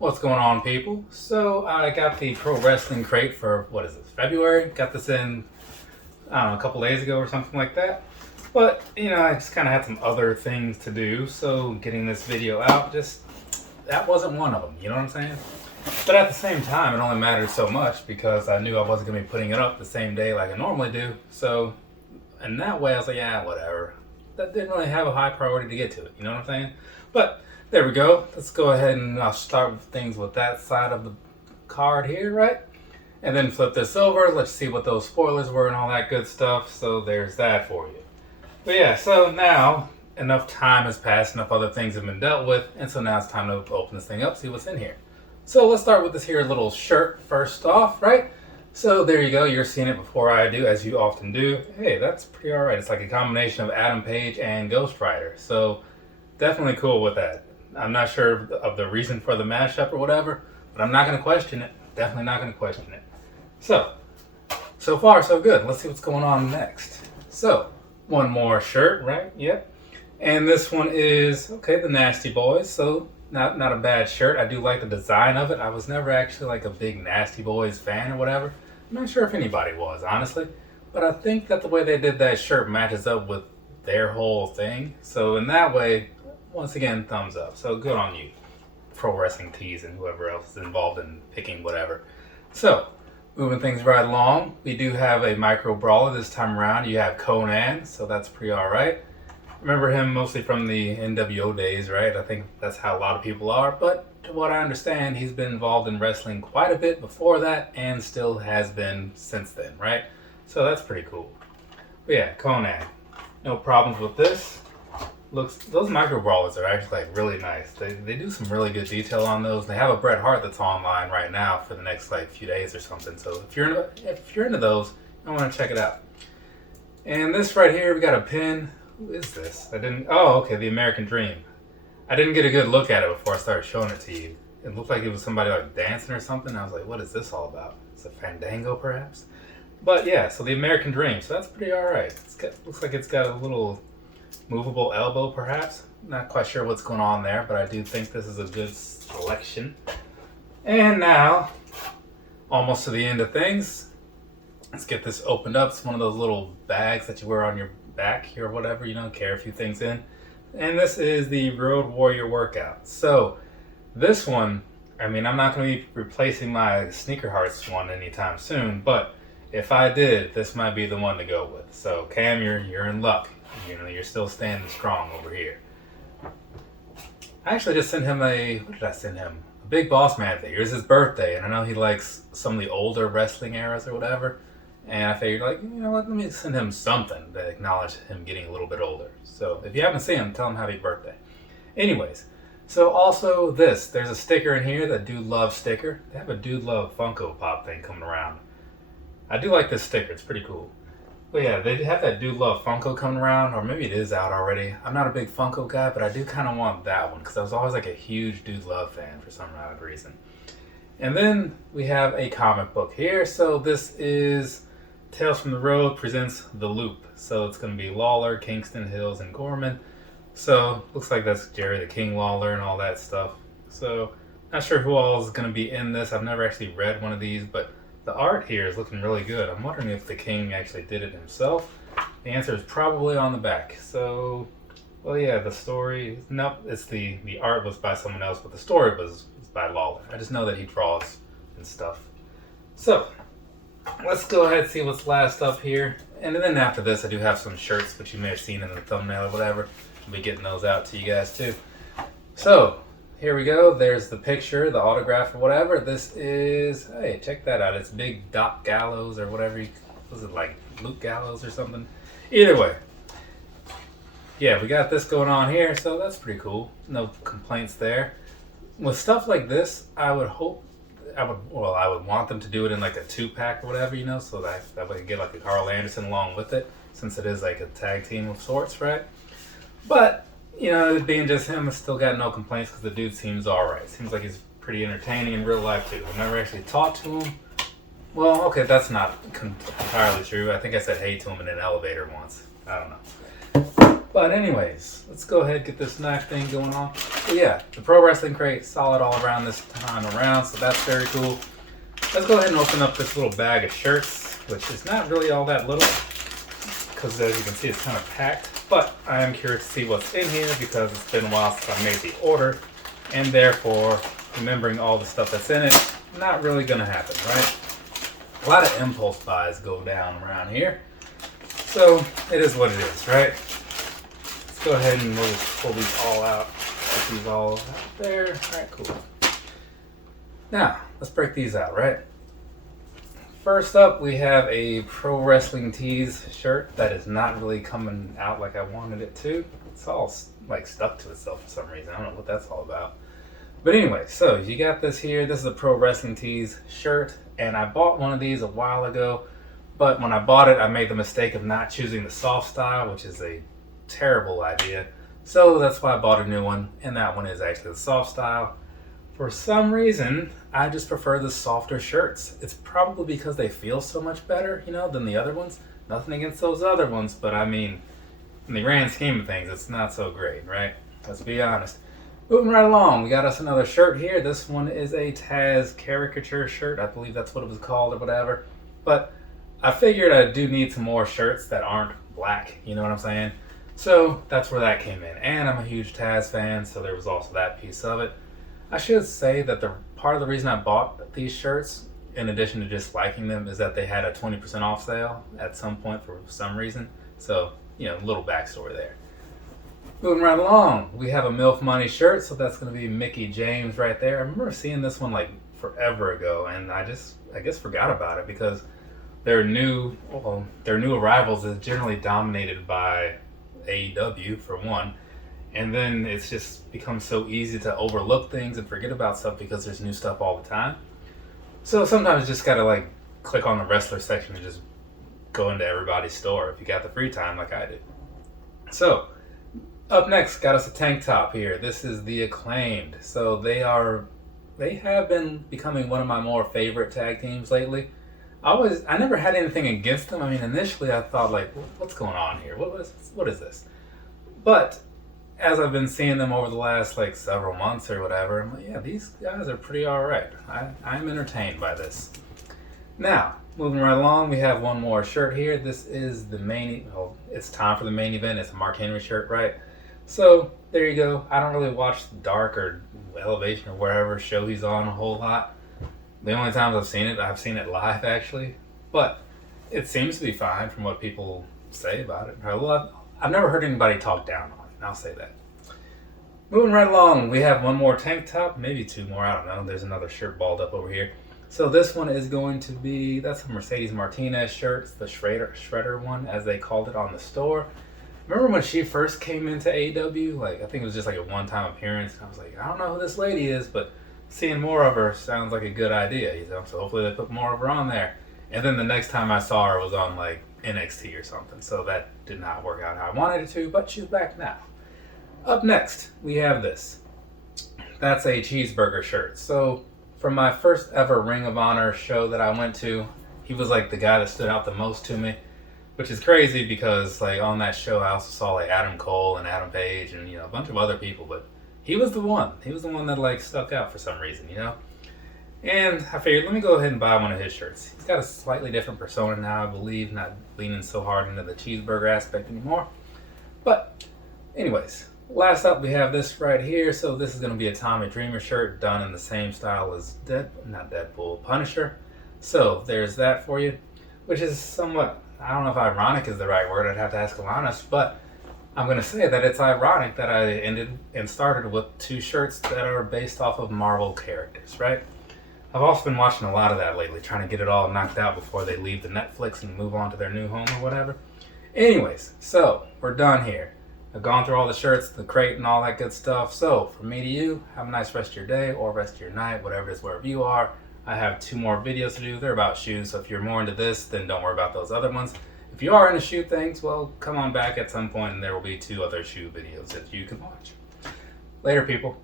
What's going on, people? So I got the pro wrestling crate for, what is this, February? Got this in, I don't know, a couple days ago or something like that. But, I just kind of had some other things to do, so getting this video out, that wasn't one of them, you know what I'm saying? But at the same time, it only mattered so much because I knew I wasn't going to be putting it up the same day like I normally do. So, in that way, I was like, yeah, whatever. That didn't really have a high priority to get to it, you know what I'm saying? But there we go. Let's go ahead and I'll start with things with that side of the card here, right? And then flip this over. Let's see what those spoilers were and all that good stuff. So there's that for you. But yeah, so now enough time has passed, enough other things have been dealt with, and so now it's time to open this thing up, see what's in here. So let's start with this here little shirt first off, right? So there you go, you're seeing it before I do, as you often do. Hey, that's pretty alright. It's like a combination of Adam Page and Ghost Rider, so definitely cool with that. I'm not sure of the reason for the mashup or whatever, but I'm not going to question it. Definitely not going to question it. So far so good. Let's see what's going on next. So, one more shirt, right? Yep. And this one is, okay, the Nasty Boys. So, not a bad shirt. I do like the design of it. I was never actually like a big Nasty Boys fan or whatever. I'm not sure if anybody was, honestly. But I think that the way they did that shirt matches up with their whole thing. So, in that way, once again, thumbs up. So, good on you, Pro Wrestling Tees and whoever else is involved in picking whatever. So, moving things right along, we do have a micro brawler this time around. You have Konnan, so that's pretty alright. Remember him mostly from the NWO days, right? I think that's how a lot of people are, but to what I understand, he's been involved in wrestling quite a bit before that and still has been since then, right? So that's pretty cool. But yeah, Konnan. No problems with this. Those micro brawlers are actually like really nice. They do some really good detail on those. They have a Bret Hart that's online right now for the next like few days or something. So if you're into those, I want to check it out. And this right here, we got a pin. Who is this? Oh, okay, the American Dream. I didn't get a good look at it before I started showing it to you. It looked like it was somebody like dancing or something. I was like, what is this all about? It's a fandango perhaps? But yeah, so the American Dream. So that's pretty alright. Looks like it's got a little movable elbow perhaps. Not quite sure what's going on there, but I do think this is a good selection. And now, almost to the end of things. Let's get this opened up. It's one of those little bags that you wear on your back here or whatever, carry a few things in. And this is the Road Warrior workout. So this one, I'm not going to be replacing my Sneaker Hearts one anytime soon, but if I did, this might be the one to go with. So Cam, you're in luck. You're still standing strong over here. I actually just sent him what did I send him? A Big Boss Man thing. It was his birthday, and I know he likes some of the older wrestling eras or whatever. And I figured, let me send him something to acknowledge him getting a little bit older. So if you haven't seen him, tell him happy birthday. Anyways, so also there's a sticker in here, that Dude Love sticker. They have a Dude Love Funko Pop thing coming around. I do like this sticker, it's pretty cool. But yeah, they have that Dude Love Funko coming around, or maybe it is out already. I'm not a big Funko guy, but I do kind of want that one, because I was always like a huge Dude Love fan for some odd reason. And then we have a comic book here. So this is Tales from the Road presents The Loop. So it's going to be Lawler, Kingston, Hills, and Gorman. So looks like that's Jerry the King Lawler and all that stuff. So not sure who all is going to be in this. I've never actually read one of these, but the art here is looking really good. I'm wondering if the King actually did it himself. The answer is probably on the back. So, well, yeah, the story, nope, it's the art was by someone else, but the story was by Lawler. I just know that he draws and stuff. So, let's go ahead and see what's last up here. And then after this, I do have some shirts, which you may have seen in the thumbnail or whatever. I'll be getting those out to you guys too. So, here we go. There's the picture, the autograph or whatever. This is, hey, check that out. It's Big Doc Gallows or whatever. Was it like Luke Gallows or something? Either way. Yeah, we got this going on here, so that's pretty cool. No complaints there. With stuff like this, I would want them to do it in like a 2-pack or whatever, so that way I could get like a Carl Anderson along with it, since it is like a tag team of sorts, right? But, it being just him, I still got no complaints because the dude seems alright. Seems like he's pretty entertaining in real life too. I've never actually talked to him. Well, okay, that's not entirely true. I think I said hey to him in an elevator once. I don't know. But anyways, let's go ahead and get this knife thing going on. But yeah, the Pro Wrestling Crate, solid all around this time around, so that's very cool. Let's go ahead and open up this little bag of shirts, which is not really all that little, because as you can see, it's kind of packed. But I am curious to see what's in here because it's been a while since I made the order, and therefore, remembering all the stuff that's in it, not really gonna happen, right? A lot of impulse buys go down around here, so it is what it is, right? Let's go ahead and we'll just pull these all out. Put these all out there. All right, cool. Now, let's break these out, right? First up, we have a Pro Wrestling Tees shirt that is not really coming out like I wanted it to. It's all like stuck to itself for some reason. I don't know what that's all about. But anyway, so you got this here. This is a Pro Wrestling Tees shirt, and I bought one of these a while ago. But when I bought it, I made the mistake of not choosing the soft style, which is a terrible idea. So that's why I bought a new one, and that one is actually the soft style. For some reason, I just prefer the softer shirts. It's probably because they feel so much better, you know, than the other ones. Nothing against those other ones, but I mean, in the grand scheme of things, it's not so great, right? Let's be honest. Moving right along, we got us another shirt here. This one is a Taz caricature shirt. I believe that's what it was called or whatever. But I figured I do need some more shirts that aren't black, you know what I'm saying? So that's where that came in. And I'm a huge Taz fan, so there was also that piece of it. I should say that the part of the reason I bought these shirts, in addition to just liking them, is that they had a 20% off sale at some point for some reason. So, you know, a little backstory there. Moving right along, we have a MILF Money shirt, so that's going to be Mickey James right there. I remember seeing this one like forever ago, and I guess forgot about it because their new arrivals is generally dominated by AEW for one, and then it's just become so easy to overlook things and forget about stuff because there's new stuff all the time. So sometimes you just gotta like click on the wrestler section and just go into everybody's store if you got the free time like I did. So up next, got us a tank top here. This is the Acclaimed. So they have been becoming one of my more favorite tag teams lately. I never had anything against them. I mean, initially I thought like, what's going on here? What is this? But as I've been seeing them over the last like several months or whatever, I'm like, yeah, these guys are pretty all right. I'm entertained by this. Now, moving right along, we have one more shirt here. This is the it's time for the main event. It's a Mark Henry shirt, right? So there you go. I don't really watch Dark or Elevation or wherever show he's on a whole lot. The only times I've seen it live actually, but it seems to be fine from what people say about it. I've never heard anybody talk down on it, and I'll say that. Moving right along, we have one more tank top, maybe two more, I don't know. There's another shirt balled up over here. So this one is going to be, that's a Mercedes Martinez shirt. It's the Shredder one, as they called it on the store. Remember when she first came into AEW? Like, I think it was just like a one-time appearance. I was like, I don't know who this lady is, but seeing more of her sounds like a good idea, you know? So hopefully they put more of her on there. And then the next time I saw her was on like NXT or something. So that did not work out how I wanted it to, but she's back now. Up next, we have this. That's a cheeseburger shirt. So from my first ever Ring of Honor show that I went to, he was like the guy that stood out the most to me, which is crazy because like on that show I also saw like Adam Cole and Adam Page and, you know, a bunch of other people, but he was the one. He was the one that like stuck out for some reason, you know? And I figured, let me go ahead and buy one of his shirts. He's got a slightly different persona now, I believe, not leaning so hard into the cheeseburger aspect anymore. But anyways, last up we have this right here. So this is going to be a Tommy Dreamer shirt done in the same style as Punisher. So there's that for you, which is somewhat, I don't know if ironic is the right word, I'd have to ask Alanis, but I'm going to say that it's ironic that I ended and started with two shirts that are based off of Marvel characters, right? I've also been watching a lot of that lately, trying to get it all knocked out before they leave the Netflix and move on to their new home or whatever. Anyways, so we're done here. I've gone through all the shirts, the crate, and all that good stuff. So from me to you, have a nice rest of your day or rest of your night, whatever it is, wherever you are. I have 2 more videos to do. They're about shoes, so if you're more into this, then don't worry about those other ones. If you are into shoe things, well, come on back at some point and there will be 2 other shoe videos that you can watch. Later, people.